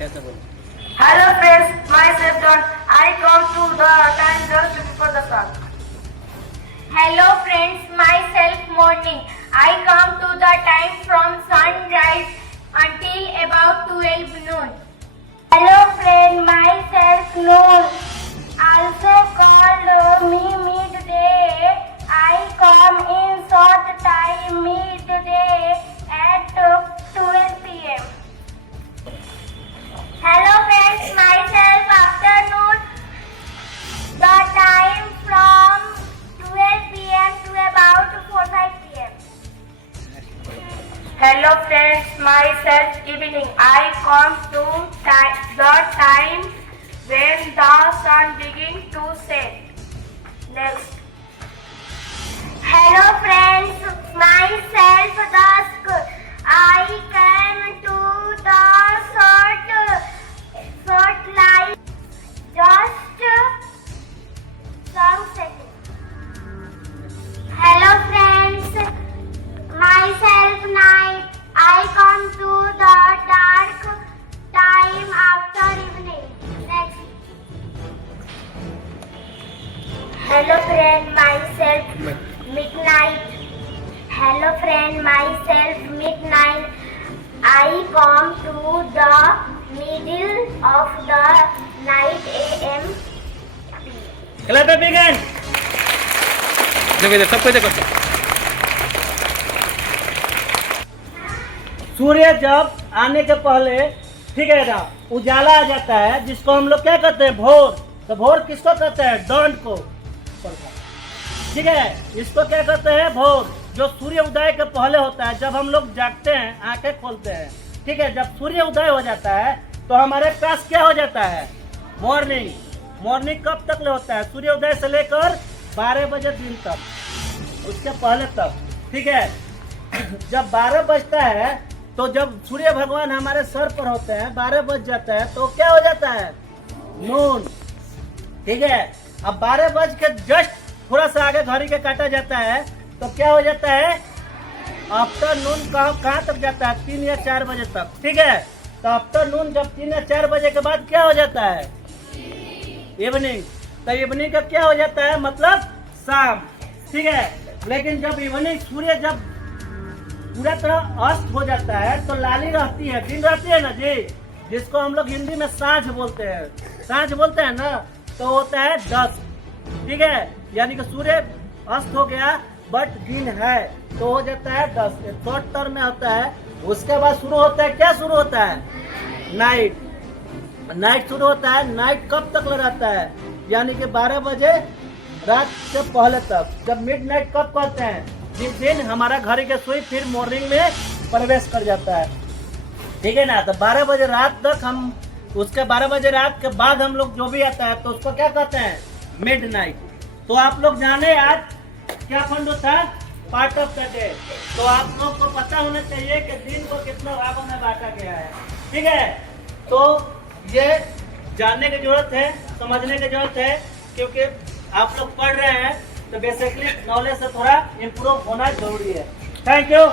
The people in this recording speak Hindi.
कैसे बोलो? Hello friends, myself Don. I come to the time just before the sun. Hello friends, myself Morning. I come to the time from sunrise until about 12 noon. Hello friend, myself Noor. Also called me midday. I come in short time midday at 12 p.m. Hello friends, myself afternoon. The time from 12 p.m. to about 4-5 p.m. Hello friends, myself evening. I come to the time when the sun begins to set. Next. Hello friends, myself Dusk. I came to the short light just some seconds. Hello friends, myself Night. I come to the dark time after evening. Next. Hello friend, myself Midnight. Hello friend, myself Midnight. I come to the middle of the night AM. Clap it again. देखो इधर सबको देखो। सूर्य जब आने के पहले ठीक है ना उजाला आ जाता है जिसको हम लोग क्या कहते हैं भोर। तो भोर किसको कहते हैं? डॉन को। ठीक है, इसको क्या कहते हैं? भोर। जो सूर्य उदय के पहले होता है, जब हम लोग जागते हैं आंखें खोलते हैं, ठीक है, जब सूर्य उदय हो जाता है तो हमारे पास क्या हो जाता है? मॉर्निंग। मॉर्निंग कब तक ले होता है? सूर्योदय से लेकर 12 बजे दिन तक, उसके पहले तक। ठीक है, जब 12 बजता है तो जब सूर्य भगवान हमारे सर पर होते हैं 12 बज जाता है तो क्या हो जाता है? नून। ठीक है, अब 12 बज के जस्ट थोड़ा सा आगे घड़ी के काटा जाता है तो क्या हो जाता है? आफ्टरनून। कहाँ तक जाता है? 3 या 4 बजे तक। ठीक है, तो आफ्टरनून जब 3 या 4 बजे के बाद क्या हो जाता है? इवनिंग। तो इवनिंग का क्या हो जाता है? मतलब शाम। ठीक है, लेकिन जब इवनिंग सूर्य जब पूरा तरह अस्त हो जाता है तो लाली रहती है, दिन रहती है ना जी, जिसको हम लोग हिंदी में सांझ बोलते हैं। सांझ बोलते हैं ना, तो होता है 10। ठीक है, यानी कि सूर्य अस्त हो गया बट दिन है तो हो जाता है 10। शॉर्ट टर्म में होता है। उसके बाद शुरू होता है, क्या शुरू होता है? नाइट। नाइट शुरू होता है। नाइट कब तक रहता है? यानी कि 12 बजे रात से पहले तक। जब मिड नाइट कब कहते हैं? जिस दिन हमारा घड़ी के सुई फिर मॉर्निंग में प्रवेश कर जाता है। ठीक है ना, तो 12 बजे रात तक हम, उसके 12 बजे रात के बाद हम लोग जो भी आता है तो उसको क्या कहते हैं? Mid night. तो आप लोग जाने आज क्या फंड होता है? Part of the day. तो आप लोग को पता होना चाहिए कि दिन को कितना भागों में बांटा गया है। ठीक है, तो ये जानने की जरूरत है, समझने की जरूरत है, क्योंकि आप लोग पढ़ रहे हैं तो बेसिकली नॉलेज से थोड़ा इम्प्रूव होना जरूरी है। Thank you.